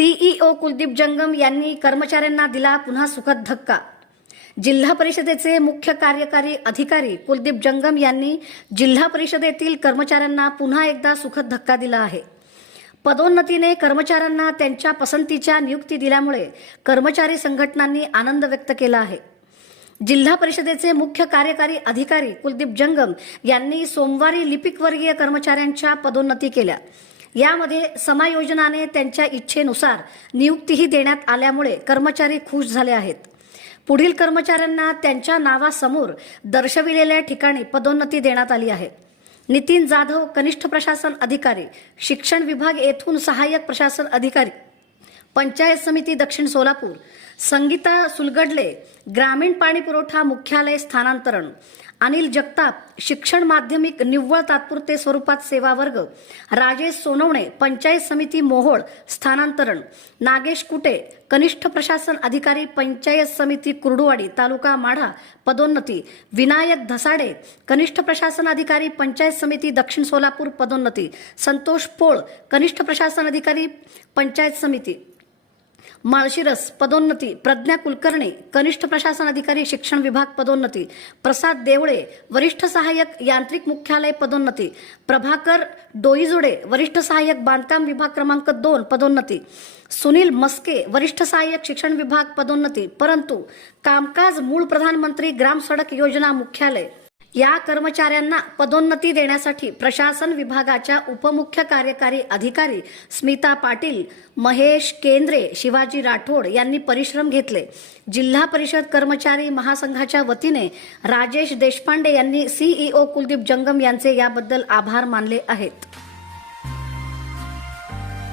CEO Kuldeep जंगम यांनी कर्मचाऱ्यांना दिला पुन्हा सुखद धक्का. जिल्हा परिषदेचे मुख्य कार्यकारी अधिकारी कुलदीप जंगम यांनी जिल्हा परिषदेतील कर्मचाऱ्यांना पुन्हा एकदा सुखद धक्का दिला आहे. पदोन्नतीने कर्मचाऱ्यांना त्यांच्या पसंतीच्या नियुक्ती दिल्यामुळे कर्मचारी संघटनांनी आनंद व्यक्त केला आहे. जिल्हा परिषदेचे मुख्य कार्यकारी अधिकारी कुलदीप जंगम यांनी सोमवारी लिपिकवर्गीय कर्मचाऱ्यांच्या पदोन्नती केल्या. यामध्ये समायोजनाने त्यांच्या इच्छेनुसार नियुक्तीही देण्यात आल्यामुळे कर्मचारी खुश झाले आहेत. पुढील कर्मचाऱ्यांना त्यांच्या नावासमोर दर्शविलेल्या ठिकाणी पदोन्नती देण्यात आली आहे. नितीन जाधव कनिष्ठ प्रशासन अधिकारी शिक्षण विभाग येथून सहाय्यक प्रशासन अधिकारी पंचायत समिती दक्षिण सोलापूर संगीता सुलगडले ग्रामीण पाणी पुरवठा मुख्यालय स्थानांतरण अनिल जगताप शिक्षण माध्यमिक निव्वळ तात्पुरते स्वरूपात सेवा वर्ग. राजेश सोनवणे पंचायत समिती मोहोळ स्थानांतरण. नागेश कुटे कनिष्ठ प्रशासन अधिकारी पंचायत समिती कुर्डुवाडी तालुका माढा पदोन्नती. विनायक धसाडे कनिष्ठ प्रशासन अधिकारी पंचायत समिती दक्षिण सोलापूर पदोन्नती. संतोष पोळ कनिष्ठ प्रशासन अधिकारी पंचायत समिती. माळशिरस पदोन्नती प्रज्ञा कुलकर्णी कनिष्ठ प्रशासन अधिकारी शिक्षण विभाग पदोन्नती प्रसाद देवळे वरिष्ठ सहाय्यक यांत्रिक मुख्यालय पदोन्नती प्रभाकर डोईजोडे वरिष्ठ सहाय्यक बांधकाम विभाग क्रमांक दोन पदोन्नती सुनील मस्के वरिष्ठ सहाय्यक शिक्षण विभाग पदोन्नती परंतु कामकाज मूळ प्रधानमंत्री ग्राम सडक योजना मुख्यालय. या कर्मचाऱ्यांना पदोन्नती देण्यासाठी प्रशासन विभागाच्या उपमुख्य कार्यकारी अधिकारी स्मिता पाटील महेश केंद्रे शिवाजी राठोड यांनी परिश्रम घेतले. जिल्हा परिषद कर्मचारी महासंघाच्या वतीने राजेश देशपांडे यांनी सीईओ कुलदीप जंगम यांचे याबद्दल आभार मानले आहेत.